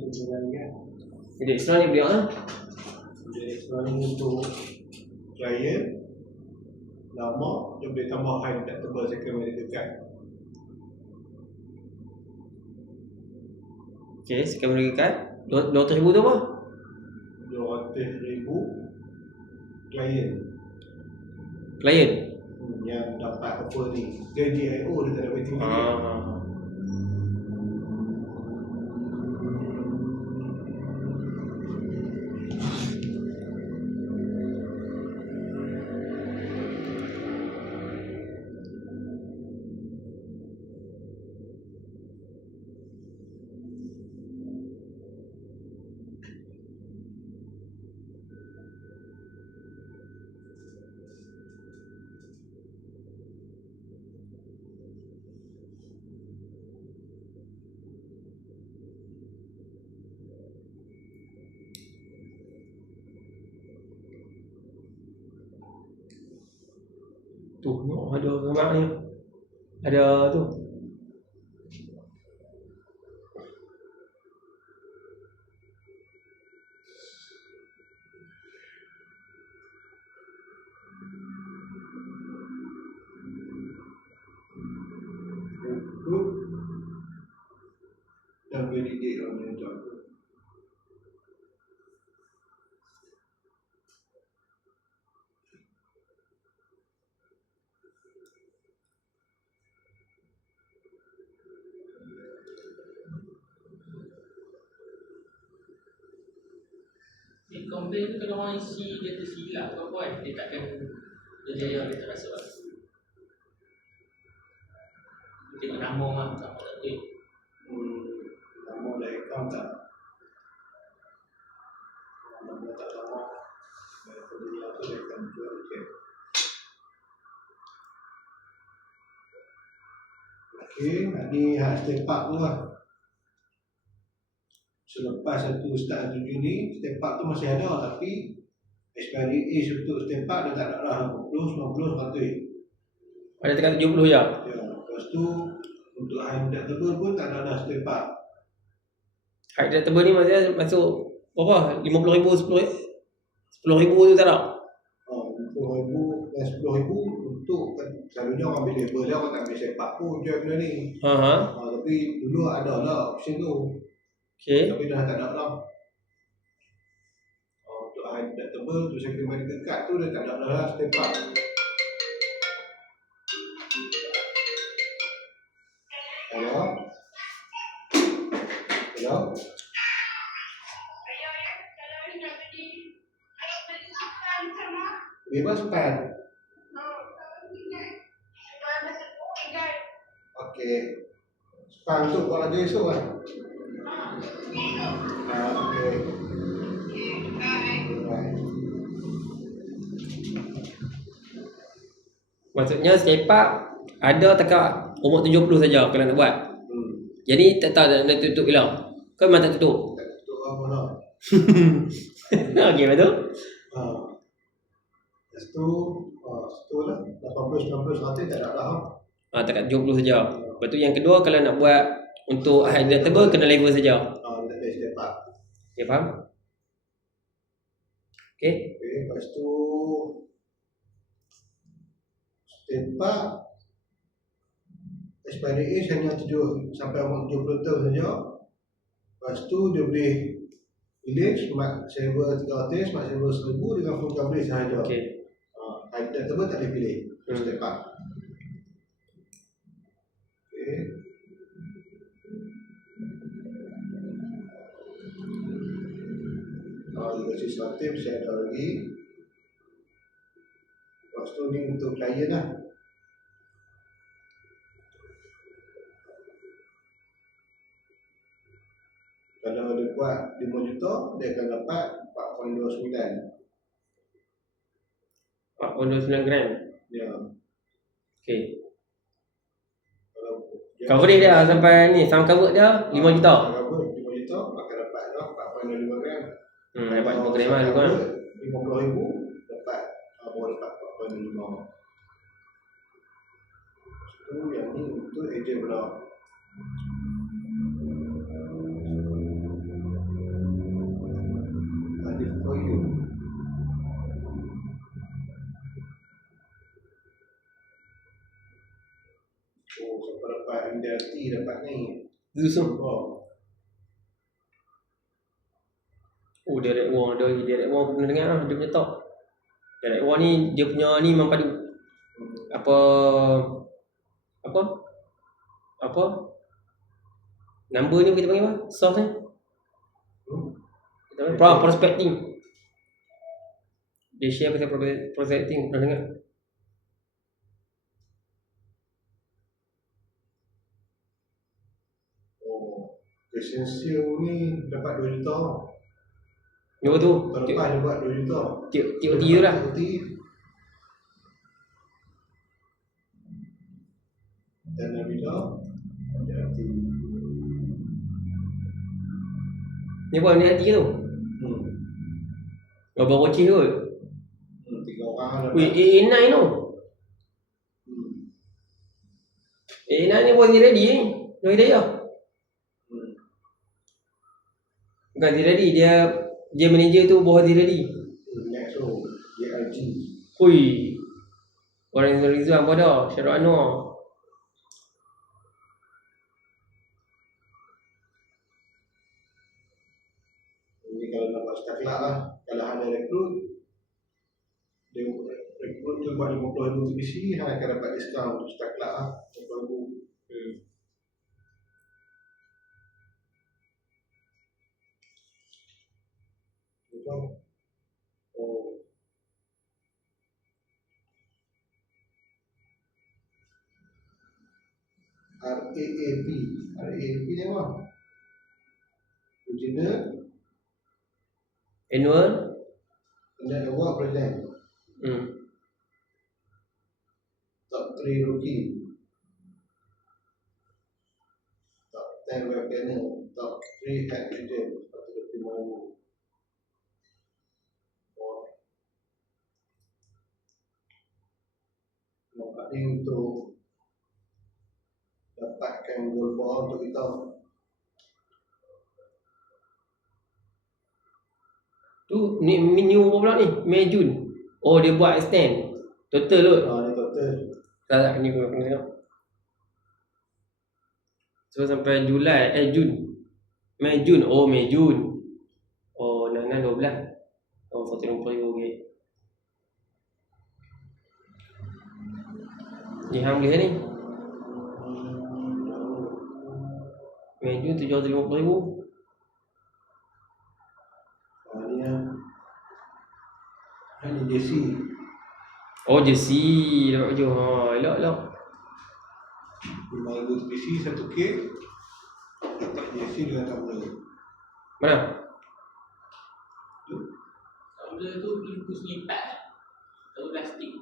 Jadi extra ni beli lah. Jadi extra ni untuk client lama dia boleh tambah high deductible second medical card. Okay, second medical card 200,000 tu apa? 200,000 client yang dapat apa ni JGIO dia tak ada waiting period. Tu, ada gambar ni. Ada tu. Dan validate orang yang job. Di komplain tu kalau orang isi dia tersilap ke apa kan, dia takkan dia tak rasa lah. Tengok nama orang tak betul. Nama dah account tak? Nama tak lama. Daripada dia tu dia akan jual check. Okey, ni hak step up tu lah. Selepas start 1 Juni, step up tu masih ada tapi expiry age untuk step up dia tak ada dah 80, 90, 100. Ada tekan 70 je. Ya, lepas tu untuk high deductible pun tak ada dah step up. High deductible ni maksudnya masuk berapa? 50,000, 10,000 tu tak ada? 50,000 dan 10,000 untuk selalunya orang ambil label dia, orang tak ambil step up pun jual benda ni. Tapi dulu ada lah option tu. Okay. Tapi dah tak ada lah. Untuk high deductible, untuk second medical card tu dia tak ada lah step up. Hello? Hello? Bebas span. Okey. Span tu buat lagi esok kan? Okey. Maksudnya step up ada tekan umur 70 saja kalau nak buat. Jadi tak tahu nak tutup bila. Kau memang tak tutup. Tak tutup apa lah. Okey, betul? Lepas tu lah 80, 90, 100 tak ada dah. Tekan 70 saja. Lepas tu yang kedua kalau nak buat untuk high deductible kena level saja. Tak ada step up. Okay, faham? Okay. Lepas tu step up expiry age hanya 7 sampai umur 70 tahun saja. Lepas tu dia boleh pilih smart saver 300, smart saver 1000 dengan full coverage sahaja. Okay. High deductible tak boleh pilih. Step up. Okay. Dikasih selatif saya ada lagi. Lepas tu ni untuk klien lah. Kalau dia buat 5 juta, dia akan dapat 4.29. 4.29 gram. Ya. Okay. Kalau Coverage dia sampai ni, sama cover dia 5 juta. Cover 5 juta, akan dapat 4.25 gram. Dapat 5 gram lah juga. 50,000 dapat baru dapat 4.25. Tu yang ni untuk ejen pula. MDRT dapat ni. Zoom. Oh. Oh, Derek Wong ada lagi. Derek Wong aku pernah dengar lah, dia punya talk. Derek Wong ni, dia punya ni memang padu. Apa number ni kita panggil apa? Source ni? Kita panggil prospecting. Dia share pasal prospecting, pernah dengar? Oh. Christian Seal ni dapat 2 juta. Dia tu, Tahun lepas dia buat 2 juta. TOT tu lah. TOT. Dan Nabila MDRT. Ni buat ni hati tu. Bawa bocih tu. 3 orang dapat. Weh, A9 tu. A9 ni buat dia ready ni. Nur Hidayah. Bukan dia ready, dia manager tu buat dia ready. Next tu DIG. Hui. Orang Rizwan pun ada, Syarul Anwar. Ini kalau dapat setaklak lah. Kalau hanya rekrut, dia rekrut tu buat 50,000 TPC, hanya akan dapat diskaun untuk setaklak lah. 50,000. Oh. RAAP ni apa? Regional Annual. Award Present. Top 3 rookie. Top 10 web planner. Top 3 head agent. 125,000. Nampak ni untuk dapatkan goal ball untuk kita. Tu ni new pula ni, Mei Jun. Oh, dia buat extend. Total tu. Ni total. Tak ni aku kena tengok. So sampai Jun. Mei Jun. Oh, Mei Jun. Oh, 12. Oh, 150,000 okey. Ni hang boleh ni. Mei Jun 750,000. Ni lah. Ni JC. Oh, JC dapat baju. Ha, elok. 5,000 TPC 1K. Dapat JC dengan tumbler. Mana? Tumbler tu bungkus lipat. Tahu plastik.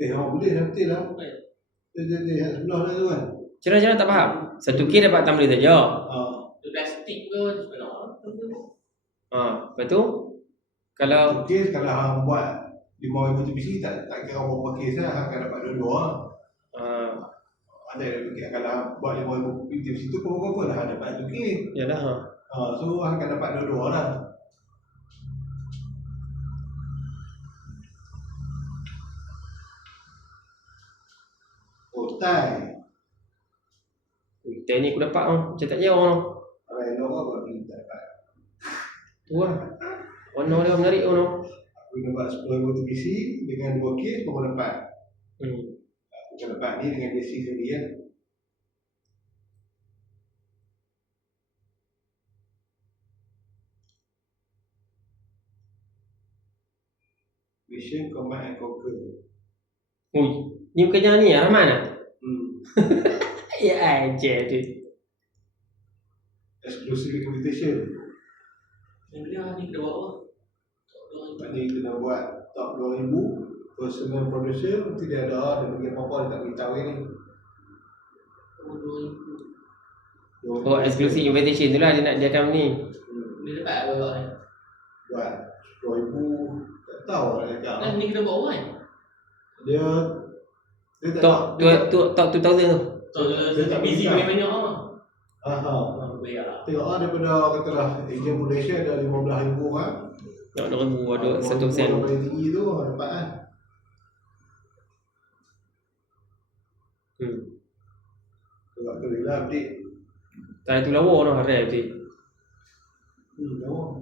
Boleh nanti lah. Dia sebelah dia tu kan. Cara tak faham. 1K dapat tumbler saja. Tu plastik ke sebenar. Lepas tu kalau Kes kalau hang buat 5,000 TPC tak kira berapa kes lah, hang akan dapat dua-dua. Ada yang fikir kalau hang buat 5,000 TPC tu apa-apa dah hang dapat 1 kes. yalah. So hang akan dapat dua-dua lah. Tai. Ni aku dapat macam tak jauh tu. Reno apa ni tak dapat. Tu lah. Warna dia menarik tu. Aku dapat 10,000 TPC dengan 2 kes kau dapat. Aku akan dapat ni dengan DC sendiri ya. Mission Command and Conquer. Ui, ni bukan yang ni Rahman lah. Ya aja tu. Exclusive invitation. Yang dia ni kena buat apa? Pak ni kena buat top 2,000 personal producer. Nanti dia ada bagi apa-apa dia tak beritahu ni. Oh, exclusive invitation tu lah dia nak jadikan ni. Dia dapat apa ni? Buat 2,000 tak tahu lah dia cakap. Ni kena buat apa kan? Dia tak Top 2,000 tu. dia tak busy minta. banyak lah. Bayar. Tengok daripada katalah agent Malaysia ada 15,000 orang. Tak 2,000 ada 1%. Yang paling tinggi tu dapat kan. Sebab tu lah update. Tak itu lawa noh rare betul. Lawa.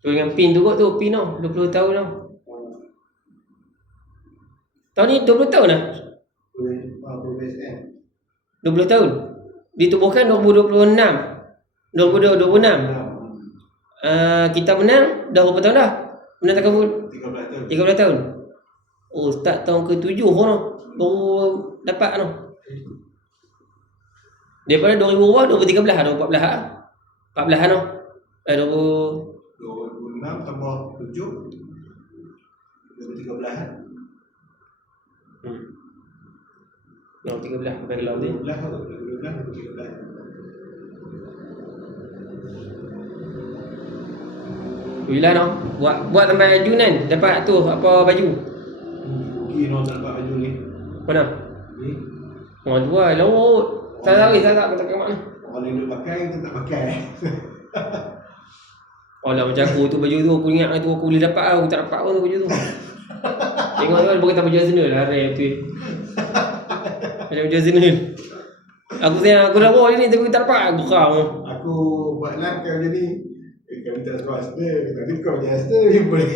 Tu dengan pin tu kot tu, pin noh 20 tahun noh. Tahun ni 20 tahun dah. Progress kan. 20 tahun. Ditubuhkan 2026. 2026. Kita menang dah berapa tahun dah? Menang tak kabul? 13 tahun. 13 tahun. Oh, start tahun ke-7 noh. Baru dapat noh. Daripada 2000 berapa? 2013 atau 14 ah? 14 noh. 2006 tambah 7. 2013 kan. No, 13 pakai gelar tu. 12 atau 13. Bila noh. Buat sampai Jun kan dapat tu apa baju. Rugi no tak dapat baju ni. Mana? Ni. Oh, jual laut. Tak tahu tak kat mana. Orang yang duk pakai kita tak pakai. Oh lah macam aku tu baju tu aku ingat tu aku boleh dapat aku tak dapat pun tu baju tu. Tengok tu bukan baju Arsenal lah rare betul. Macam baju Arsenal. Aku sayang aku dah bawa ni tapi aku tak dapat geram. Aku buat live kan macam ni. Kami tak suka Arsenal. Tapi kau macam Arsenal ni boleh.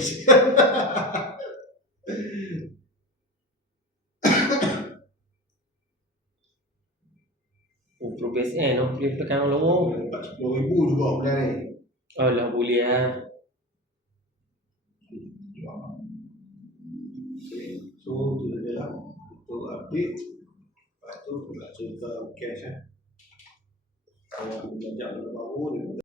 Oh, progress noh boleh tekan lawa. Dapat 10,000 juga bulan ni. Alah boleh lah. So tu je lah untuk update. Lepas tu nak cerita cash Kalau belajar benda baru dia